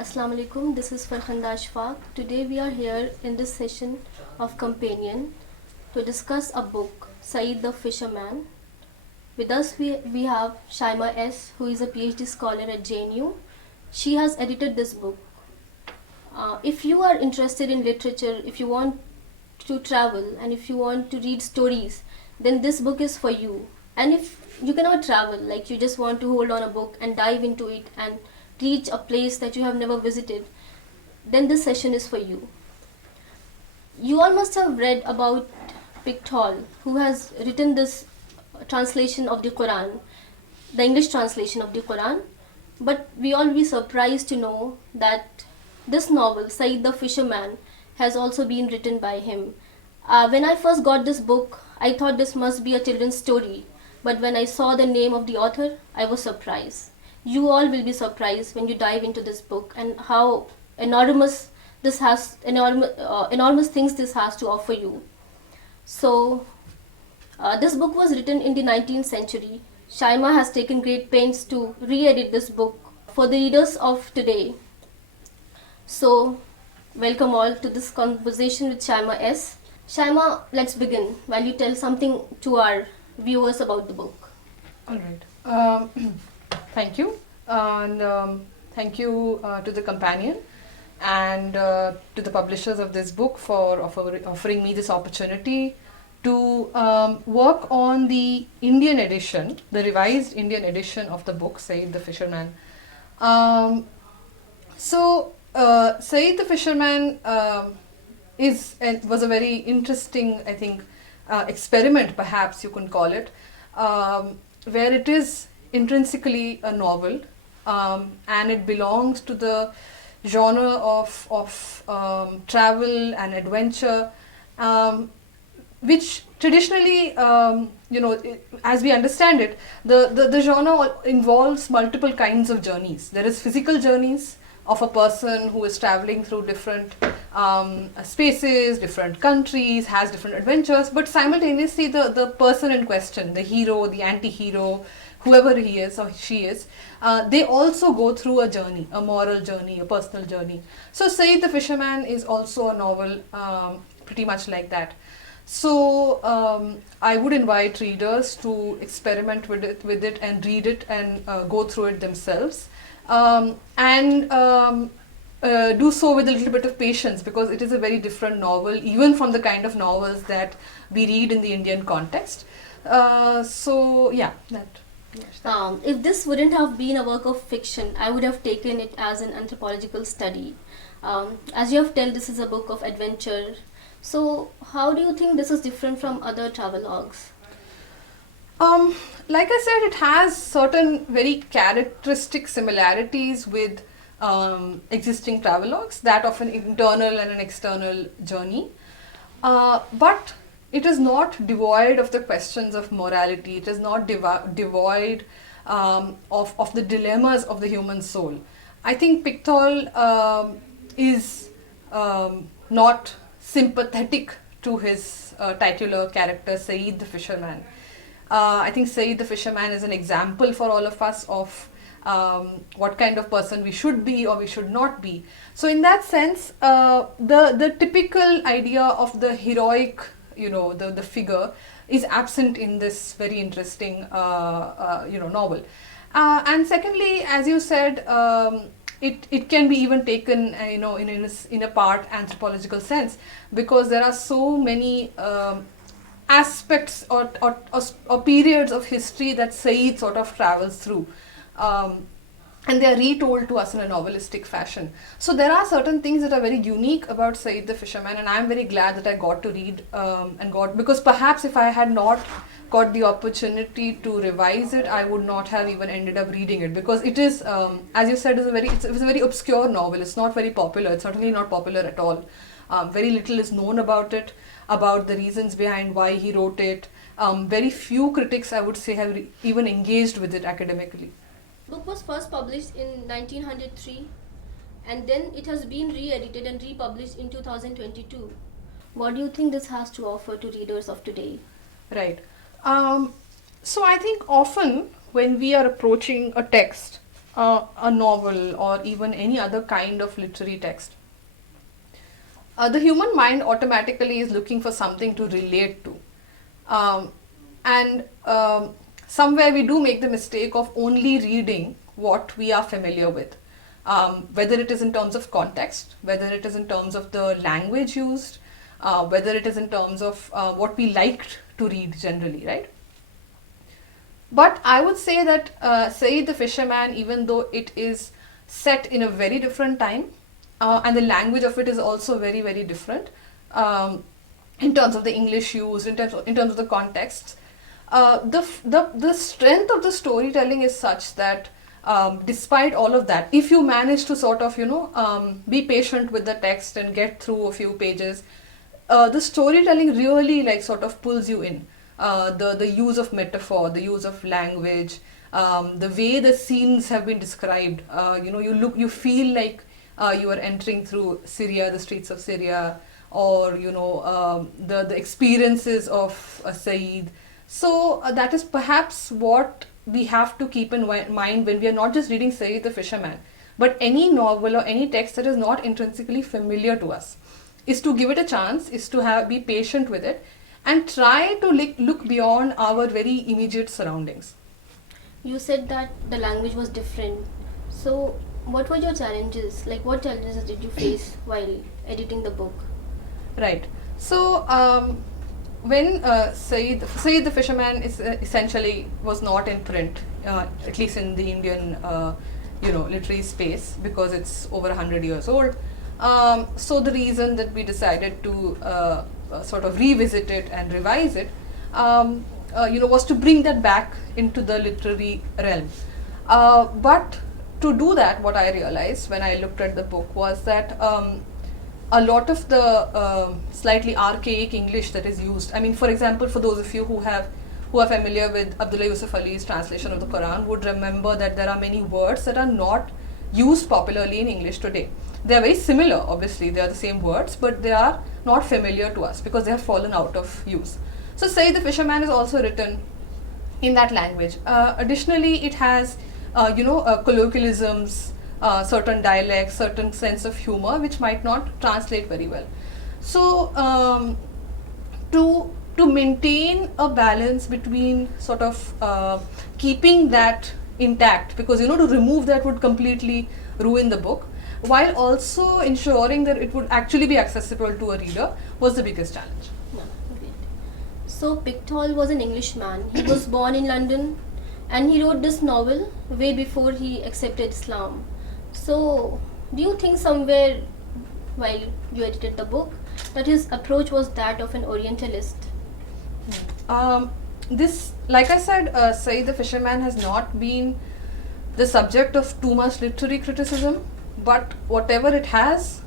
Assalamu alaikum, this is Farkhanda Ashfaq. Today we are here in this session of Companion to discuss a book, Saeed The Fisherman. With us we have Shayma S, who is a PhD scholar at JNU. She has edited this book. If you are interested in literature, if you want to travel and if you want to read stories, then this book is for you. And if you cannot travel, like you just want to hold on a book and dive into it and reach a place that you have never visited, then this session is for you. You all must have read about Pickthall, who has written this translation of the Quran, the English translation of the Quran. But we all be surprised to know that this novel, Saeed the Fisherman, has also been written by him. When I first got this book, I thought this must be a children's story. But when I saw the name of the author, I was surprised. You all will be surprised when you dive into this book and how enormous things this has to offer you. So, this book was written in the 19th century. Shayma has taken great pains to re-edit this book for the readers of today. So, welcome all to this conversation with Shayma S. Shayma, let's begin while you tell something to our viewers about the book. All right. Thank you. And thank you to the Companion and to the publishers of this book for offering me this opportunity to work on the Indian edition, the revised Indian edition of the book, Saeed the Fisherman. Saeed the Fisherman was a very interesting, I think, experiment, perhaps you can call it, where it is intrinsically a novel, and it belongs to the genre of travel and adventure, which traditionally, as we understand it, the genre involves multiple kinds of journeys. There is physical journeys of a person who is traveling through different spaces, different countries, has different adventures, but simultaneously the person in question, the hero, the anti-hero, whoever he is or she is, they also go through a journey, a moral journey, a personal journey. So Saeed the Fisherman is also a novel pretty much like that. So I would invite readers to experiment with it and read it and go through it themselves. And do so with a little bit of patience, because it is a very different novel, even from the kind of novels that we read in the Indian context. If this wouldn't have been a work of fiction, I would have taken it as an anthropological study. As you have told, this is a book of adventure. So how do you think this is different from other travelogues? Like I said, it has certain very characteristic similarities with existing travelogues, that of an internal and an external journey. But it is not devoid of the questions of morality. It is not devoid of the dilemmas of the human soul. I think Pickthall is not sympathetic to his titular character, Saeed the Fisherman. I think Saeed the Fisherman is an example for all of us of what kind of person we should be or we should not be. So in that sense, the typical idea of the heroic, the figure is absent in this very interesting novel. And secondly, as you said, it can be even taken in a part anthropological sense, because there are so many aspects or periods of history that Saeed sort of travels through, and they are retold to us in a novelistic fashion. So there are certain things that are very unique about Saeed the Fisherman, and I am very glad that I got to read because perhaps if I had not got the opportunity to revise it, I would not have even ended up reading it, because it is, as you said, it's a very obscure novel. It's not very popular. It's certainly not popular at all. Very little is known about it, about the reasons behind why he wrote it. Very few critics, I would say, have even engaged with it academically. The book was first published in 1903, and then it has been re-edited and republished in 2022. What do you think this has to offer to readers of today? Right. So I think often when we are approaching a text, a novel or even any other kind of literary text, the human mind automatically is looking for something to relate to. Um, and somewhere we do make the mistake of only reading what we are familiar with, whether it is in terms of context, whether it is in terms of the language used, whether it is in terms of what we liked to read generally, right? But I would say that Saeed the Fisherman, even though it is set in a very different time, and the language of it is also very, very different, in terms of the English used, in terms of the context, the strength of the storytelling is such that despite all of that, if you manage to sort of, be patient with the text and get through a few pages, the storytelling really like sort of pulls you in. The use of metaphor, the use of language, the way the scenes have been described. You feel like you are entering through Syria, the streets of Syria, or the experiences of Saeed. So that is perhaps what we have to keep in mind when we are not just reading Saeed the Fisherman, but any novel or any text that is not intrinsically familiar to us, is to give it a chance, is to be patient with it, and try to look beyond our very immediate surroundings. You said that the language was different. So, what were your challenges? Like, what challenges did you face while editing the book? Right. So, when Saeed the Fisherman is essentially was not in print, at least in the Indian literary space, because it's over 100 years old. So the reason that we decided to sort of revisit it and revise it, was to bring that back into the literary realm. But to do that, what I realized when I looked at the book was that a lot of the slightly archaic English that is used. I mean, for example, for those of you who are familiar with Abdullah Yusuf Ali's translation of the Quran, would remember that there are many words that are not used popularly in English today. They are very similar, obviously, they are the same words, but they are not familiar to us because they have fallen out of use. So, Saeed the Fisherman is also written in that language. Additionally, it has, colloquialisms, certain dialects, certain sense of humor, which might not translate very well. So, to maintain a balance between sort of keeping that intact, because to remove that would completely ruin the book, while also ensuring that it would actually be accessible to a reader, was the biggest challenge. Yeah, great. So Pickthall was an Englishman. He was born in London, and he wrote this novel way before he accepted Islam. So, do you think somewhere while you edited the book that his approach was that of an Orientalist? This, like I said, Saeed the Fisherman has not been the subject of too much literary criticism, but whatever it has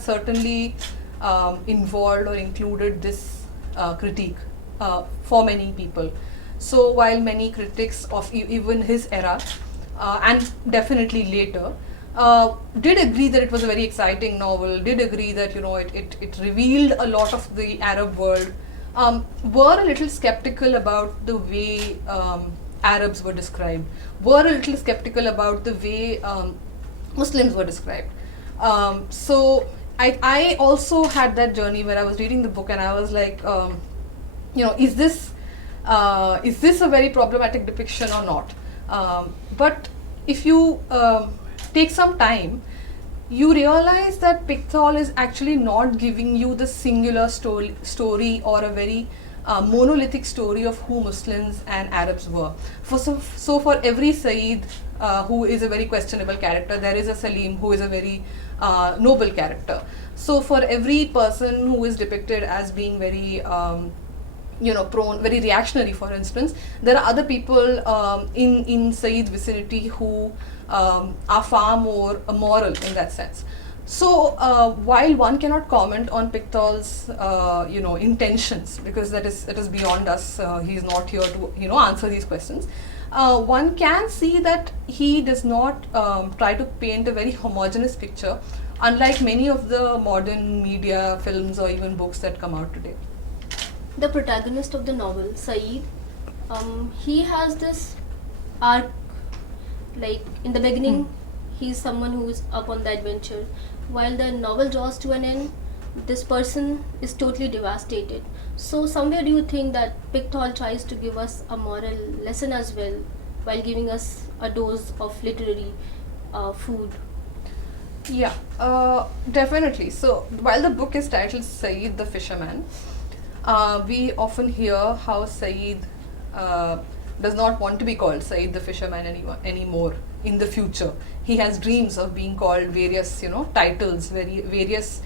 certainly involved or included this critique for many people. So while many critics of even his era and definitely later did agree that it was a very exciting novel, did agree that it revealed a lot of the Arab world, were a little skeptical about the way Arabs were described, were a little skeptical about the way Muslims were described. So I also had that journey where I was reading the book and I was like, is this a very problematic depiction or not? But if you take some time, you realize that Pickthall is actually not giving you the singular story or a very monolithic story of who Muslims and Arabs were. So for every Saeed who is a very questionable character, there is a Salim who is a very noble character. So for every person who is depicted as being very prone, very reactionary, for instance, there are other people in Saeed's vicinity who are far more moral in that sense. So while one cannot comment on Pickthall's intentions, because that is beyond us, he is not here to answer these questions. One can see that he does not try to paint a very homogeneous picture, unlike many of the modern media, films, or even books that come out today. The protagonist of the novel, Saeed, he has this arc Like in the beginning, he's someone who is up on the adventure. While the novel draws to an end, this person is totally devastated. So somewhere do you think that Pickthall tries to give us a moral lesson as well, while giving us a dose of literary food? Yeah, definitely. So while the book is titled Saeed the Fisherman, we often hear how Saeed does not want to be called Saeed the Fisherman anymore in the future. He has dreams of being called various, titles, various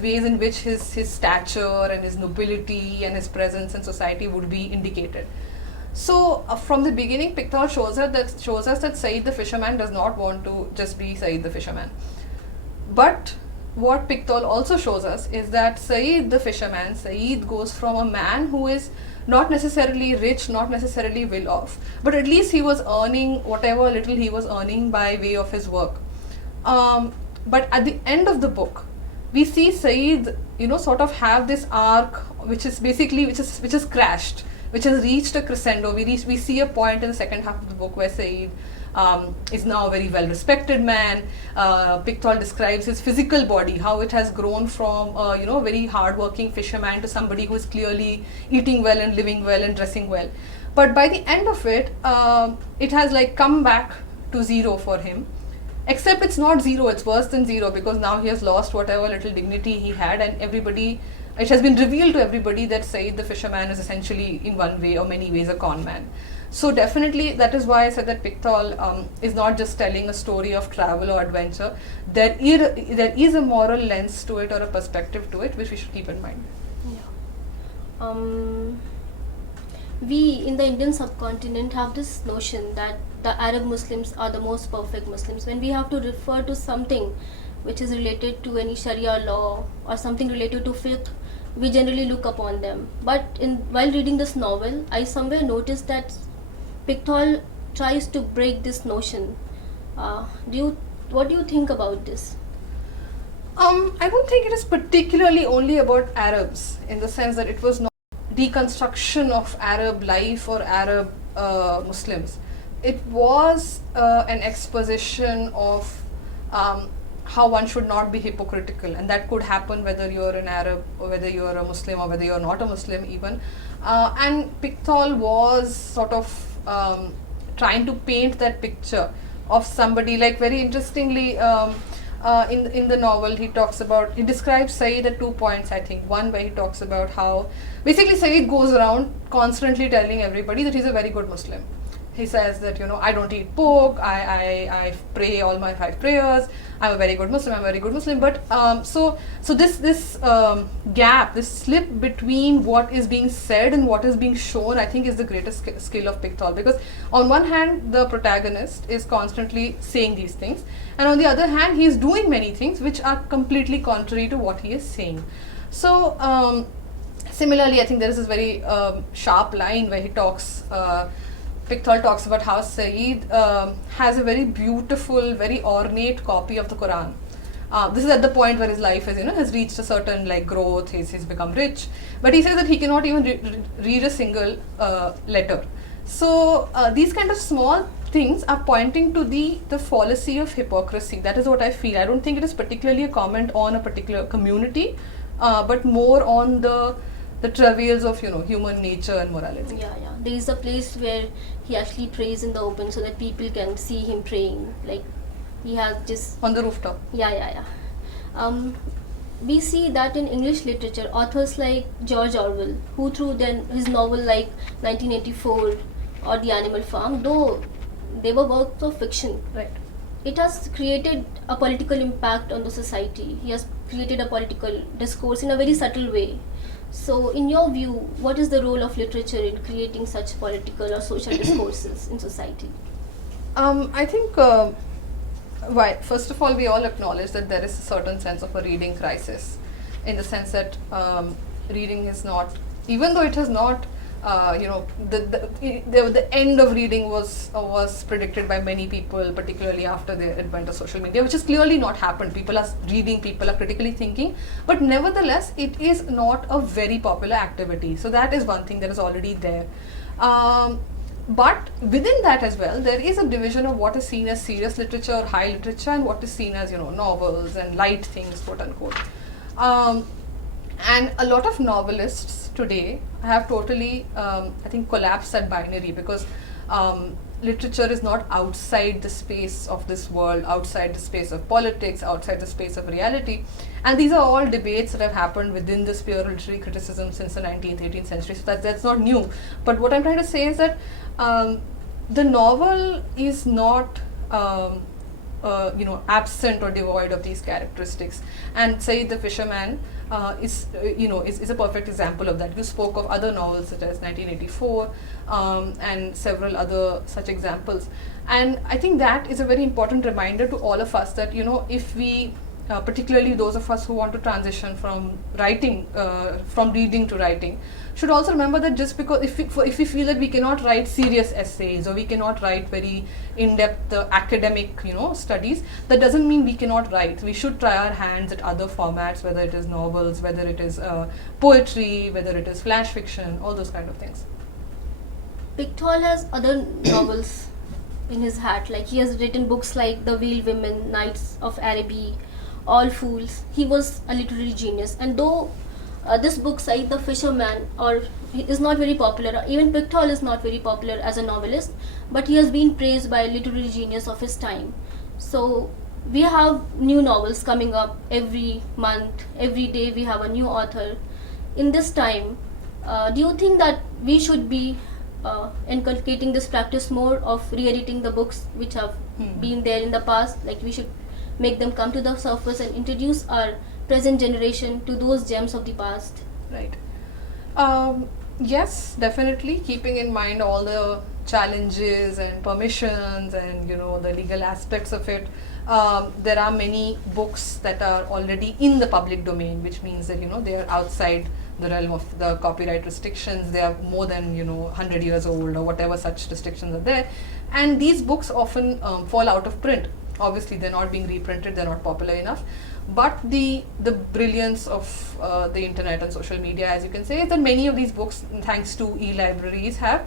ways in which his stature and his nobility and his presence in society would be indicated. So from the beginning, Pickthall shows us that Saeed the Fisherman does not want to just be Saeed the Fisherman. But what Pickthall also shows us is that Saeed the Fisherman, Saeed goes from a man who is not necessarily rich, not necessarily well off, but at least he was earning whatever little he was earning by way of his work. But at the end of the book, we see Saeed, sort of have this arc, which is crashed, which has reached a crescendo. We see a point in the second half of the book where Saeed is now a very well respected man. Pickthall describes his physical body, how it has grown from a very hard working fisherman to somebody who is clearly eating well and living well and dressing well. But by the end of it, it has like come back to zero for him. Except it's not zero, it's worse than zero, because now he has lost whatever little dignity he had, and it has been revealed to everybody that Saeed the Fisherman is essentially in one way or many ways a con man. So definitely that is why I said that Pickthall is not just telling a story of travel or adventure. There is a moral lens to it, or a perspective to it, which we should keep in mind. Yeah. We in the Indian subcontinent have this notion that the Arab Muslims are the most perfect Muslims. When we have to refer to something which is related to any Sharia law or something related to fiqh, we generally look upon them. But while reading this novel, I somewhere noticed that Pickthall tries to break this notion. What do you think about this? I don't think it is particularly only about Arabs, in the sense that it was not deconstruction of Arab life or Arab Muslims. It was an exposition of how one should not be hypocritical, and that could happen whether you're an Arab or whether you're a Muslim or whether you're not a Muslim even. And Pickthall was sort of trying to paint that picture of somebody, like very interestingly, in the novel he describes Saeed at 2 points, I think. One where he talks about how basically Saeed goes around constantly telling everybody that he's a very good Muslim. He says that, I don't eat pork, I pray all my 5 prayers, I'm a very good Muslim, But so this gap, this slip between what is being said and what is being shown, I think is the greatest skill of Pickthall. Because on one hand, the protagonist is constantly saying these things, and on the other hand, he is doing many things which are completely contrary to what he is saying. So similarly, I think there is this very sharp line where he talks, Pickthall talks about how Saeed has a very beautiful, very ornate copy of the Quran. This is at the point where his life has reached a certain growth. He's become rich, but he says that he cannot even read a single letter. So these kind of small things are pointing to the fallacy of hypocrisy. That is what I feel. I don't think it is particularly a comment on a particular community, but more on the travails of human nature and morality. Yeah. There is a place where he actually prays in the open so that people can see him praying. Like he has just on the rooftop. Yeah. We see that in English literature, authors like George Orwell, who through his novel like 1984 or The Animal Farm, though they were works of fiction, right, it has created a political impact on the society. He has created a political discourse in a very subtle way. So, in your view, what is the role of literature in creating such political or social discourses in society? I think, first of all, we all acknowledge that there is a certain sense of a reading crisis, in the sense that reading is not, even though it has not, the end of reading was predicted by many people, particularly after the advent of social media, which has clearly not happened. People are reading, people are critically thinking, but nevertheless, it is not a very popular activity. So that is one thing that is already there. But within that as well, there is a division of what is seen as serious literature or high literature, and what is seen as, you know, novels and light things, quote unquote. And a lot of novelists today have totally, I think, collapsed that binary, because literature is not outside the space of this world, outside the space of politics, outside the space of reality. And these are all debates that have happened within the sphere of literary criticism since the 19th, 18th century. So that's not new. But what I'm trying to say is that the novel is not absent or devoid of these characteristics. And Saeed the Fisherman is a perfect example of that. You spoke of other novels such as 1984 and several other such examples. And I think that is a very important reminder to all of us that, you know, if we particularly those of us who want to transition from writing, from reading to writing, should also remember that just because if we feel that we cannot write serious essays, or we cannot write very in-depth academic, you know, studies, that doesn't mean we cannot write. We should try our hands at other formats, whether it is novels, whether it is poetry, whether it is flash fiction, all those kind of things. Pickthall has other novels in his hat. Like, he has written books like The Veiled Women, Nights of Araby, All Fools. He was a literary genius. And though this book, Saeed the Fisherman, is not very popular, even Pickthall is not very popular as a novelist, but he has been praised by a literary genius of his time. So we have new novels coming up every month, every day we have a new author. In this time, do you think that we should be inculcating this practice more of re-editing the books which have been there in the past? Like, we should make them come to the surface and introduce our present generation to those gems of the past. Right. Yes, definitely, keeping in mind all the challenges and permissions and, you know, the legal aspects of it. There are many books that are already in the public domain, which means that, you know, they are outside the realm of the copyright restrictions. They are more than, you know, 100 years old or whatever such restrictions are there. And these books often fall out of print. Obviously, they're not being reprinted, they're not popular enough. But the brilliance of the internet and social media, as you can say, is that many of these books, thanks to e-libraries, are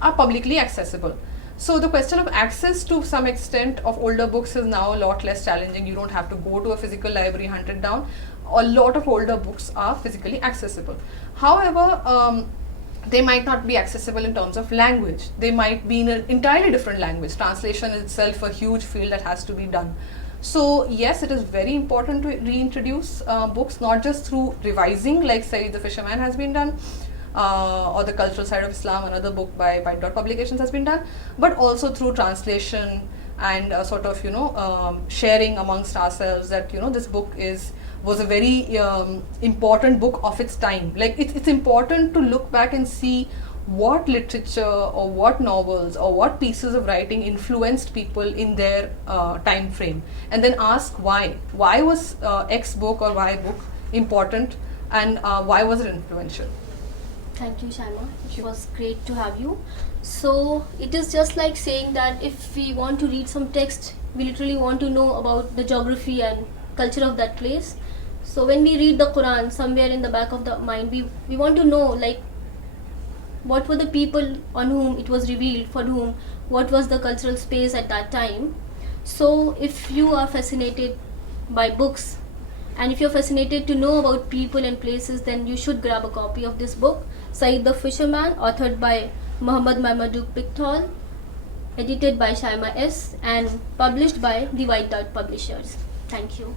publicly accessible. So the question of access to some extent of older books is now a lot less challenging. You don't have to go to a physical library, hunt it down. A lot of older books are physically accessible. However, they might not be accessible in terms of language. They might be in an entirely different language. Translation is itself a huge field that has to be done. So yes, it is very important to reintroduce books, not just through revising like Saeed the Fisherman has been done, or The Cultural Side of Islam, another book by Dot Publications, has been done, but also through translation and sort of, you know, sharing amongst ourselves that, you know, this book was a very important book of its time. Like, it's important to look back and see what literature or what novels or what pieces of writing influenced people in their time frame, and then ask why. Why was X book or Y book important, and why was it influential? Thank you, Shayma. It was great to have you. So it is just like saying that if we want to read some text, we literally want to know about the geography and culture of that place. So when we read the Quran, somewhere in the back of the mind, we want to know, like, what were the people on whom it was revealed, for whom, what was the cultural space at that time. So if you are fascinated by books, and if you're fascinated to know about people and places, then you should grab a copy of this book, Saeed the Fisherman, authored by Muhammad Mamadou Pickthall, edited by Shayma S, and published by the White Dot Publishers. Thank you.